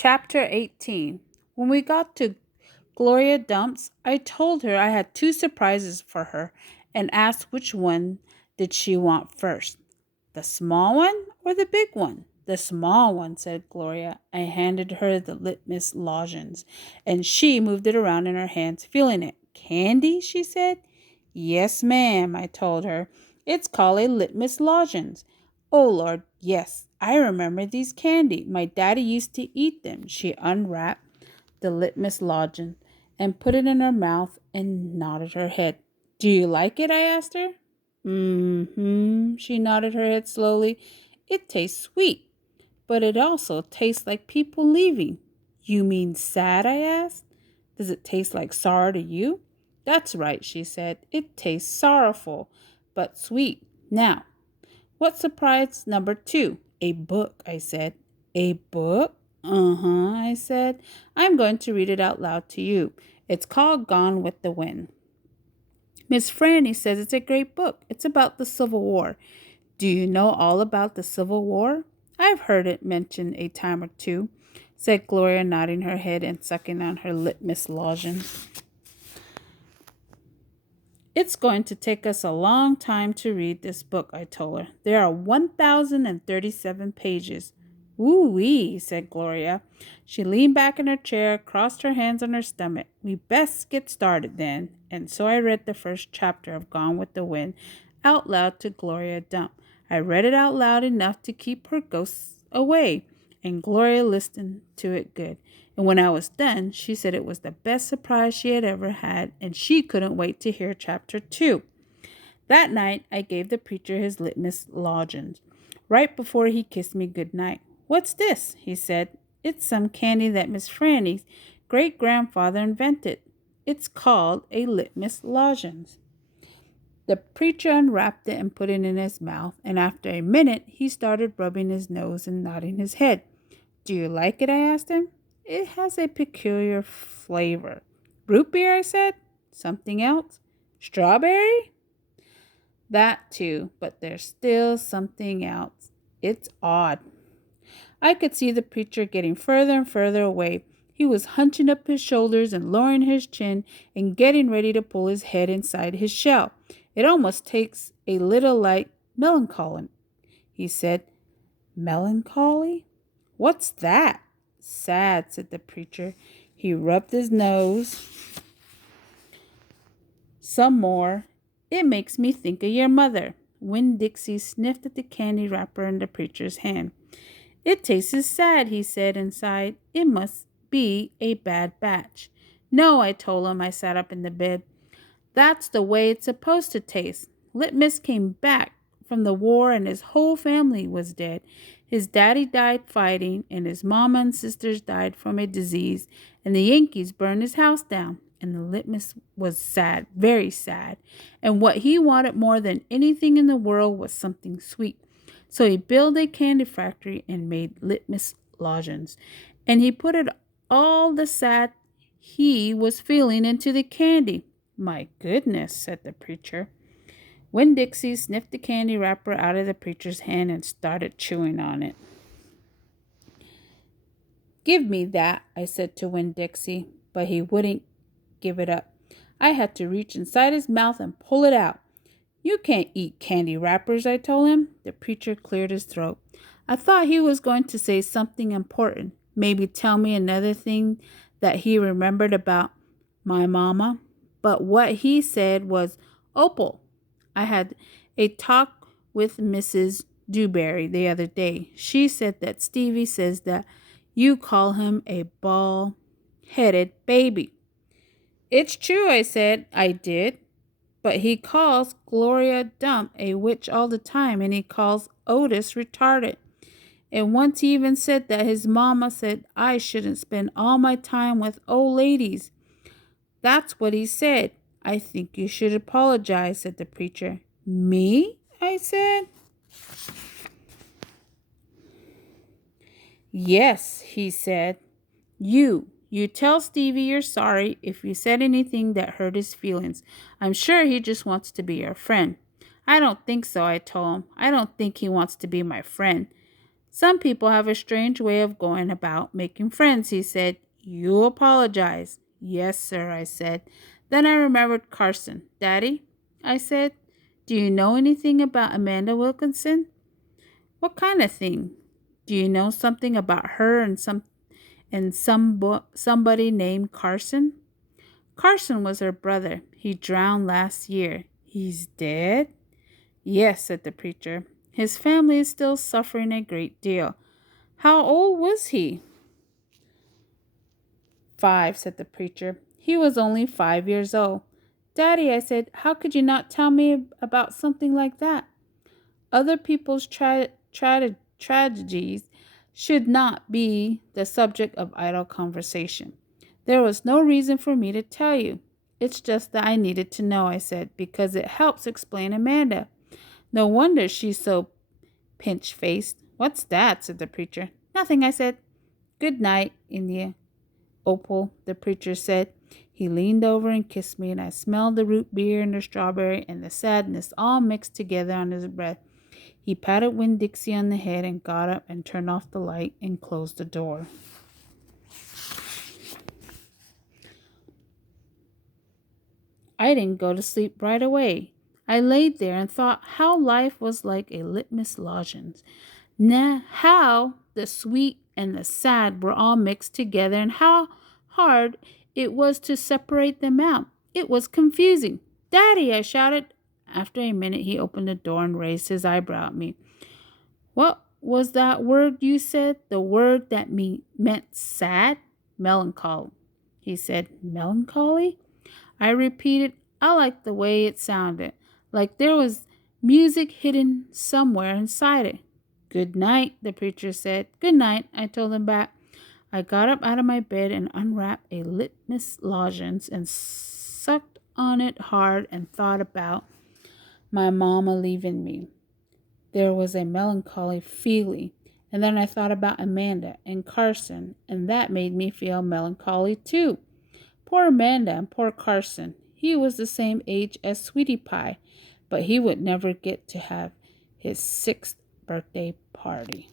Chapter 18. When we got to Gloria Dump's, I told her I had two surprises for her and asked which one did she want first. The small one or the big one? The small one, said Gloria. I handed her the litmus lozenge, and she moved it around in her hands, feeling it. Candy, she said. Yes, ma'am, I told her. It's called a litmus lozenge. Oh, Lord, yes, I remember these candy. My daddy used to eat them. She unwrapped the litmus lozenge and put it in her mouth and nodded her head. Do you like it? I asked her. Mm-hmm. She nodded her head slowly. It tastes sweet, but it also tastes like people leaving. You mean sad? I asked. Does it taste like sorrow to you? That's right, she said. It tastes sorrowful, but sweet. Now, what's surprise number two? A book, I said. A book? Uh-huh, I said. I'm going to read it out loud to you. It's called Gone with the Wind. Miss Franny says it's a great book. It's about the Civil War. Do you know all about the Civil War? I've heard it mentioned a time or two, said Gloria, nodding her head and sucking on her litmus lozenge. It's going to take us a long time to read this book, I told her. There are 1,037 pages. Ooh-wee, said Gloria. She leaned back in her chair, crossed her hands on her stomach. We best get started then. And so I read the first chapter of Gone with the Wind out loud to Gloria Dump. I read it out loud enough to keep her ghosts away, and Gloria listened to it good. And when I was done, she said it was the best surprise she had ever had, and she couldn't wait to hear chapter 2. That night, I gave the preacher his litmus lozenge, right before he kissed me good night. What's this? He said. It's some candy that Miss Franny's great-grandfather invented. It's called a litmus lozenge. The preacher unwrapped it and put it in his mouth, and after a minute, he started rubbing his nose and nodding his head. Do you like it? I asked him. It has a peculiar flavor. Root beer, I said. Something else? Strawberry? That too, but there's still something else. It's odd. I could see the preacher getting further and further away. He was hunching up his shoulders and lowering his chin and getting ready to pull his head inside his shell. It almost takes a little like melancholy, he said. Melancholy? What's that? Sad, said the preacher. He rubbed his nose some more. It makes me think of your mother. Winnie Dixie sniffed at the candy wrapper in the preacher's hand. It tastes sad, he said and sighed. It must be a bad batch. No, I told him. I sat up in the bed. That's the way it's supposed to taste. Litmus came back from the war and his whole family was dead. His daddy died fighting, and his mama and sisters died from a disease, and the Yankees burned his house down. And the litmus was sad, very sad. And what he wanted more than anything in the world was something sweet. So he built a candy factory and made litmus lozenges. And he put it all the sad he was feeling into the candy. My goodness, said the preacher. Win Dixie sniffed the candy wrapper out of the preacher's hand and started chewing on it. Give me that, I said to Win Dixie, but he wouldn't give it up. I had to reach inside his mouth and pull it out. You can't eat candy wrappers, I told him. The preacher cleared his throat. I thought he was going to say something important, maybe tell me another thing that he remembered about my mama. But what he said was, Opal, I had a talk with Mrs. Dewberry the other day. She said that Stevie says that you call him a bald-headed baby. It's true, I said. I did. But he calls Gloria Dump a witch all the time, and he calls Otis retarded. And once he even said that his mama said I shouldn't spend all my time with old ladies. That's what he said. I think you should apologize, said the preacher. Me? I said. Yes, he said. You tell Stevie you're sorry if you said anything that hurt his feelings. I'm sure he just wants to be your friend. I don't think so, I told him. I don't think he wants to be my friend. Some people have a strange way of going about making friends, he said. You apologize. Yes, sir, I said. Then I remembered Carson. Daddy, I said, do you know anything about Amanda Wilkinson? What kind of thing? Do you know something about her and somebody named Carson? Carson was her brother. He drowned last year. He's dead? Yes, said the preacher. His family is still suffering a great deal. How old was he? 5, said the preacher. He was only 5 years old. Daddy, I said, how could you not tell me about something like that? Other people's tragedies should not be the subject of idle conversation. There was no reason for me to tell you. It's just that I needed to know, I said, because it helps explain Amanda. No wonder she's so pinch-faced. What's that? Said the preacher. Nothing, I said. Good night, India. Opal, the preacher said. He leaned over and kissed me, and I smelled the root beer and the strawberry and the sadness all mixed together on his breath. He patted Winnie Dixie on the head and got up and turned off the light and closed the door. I didn't go to sleep right away. I laid there and thought how life was like a litmus lozenge. How the sweet and the sad were all mixed together and how hard it was to separate them out. It was confusing. Daddy, I shouted. After a minute, he opened the door and raised his eyebrow at me. What was that word you said? The word that meant sad? Melancholy. He said, melancholy? I repeated. I liked the way it sounded, like there was music hidden somewhere inside it. Good night, the preacher said. Good night, I told him back. I got up out of my bed and unwrapped a litmus lozenge and sucked on it hard and thought about my mama leaving me. There was a melancholy feeling, and then I thought about Amanda and Carson, and that made me feel melancholy too. Poor Amanda and poor Carson. He was the same age as Sweetie Pie, but he would never get to have his 6th birthday party.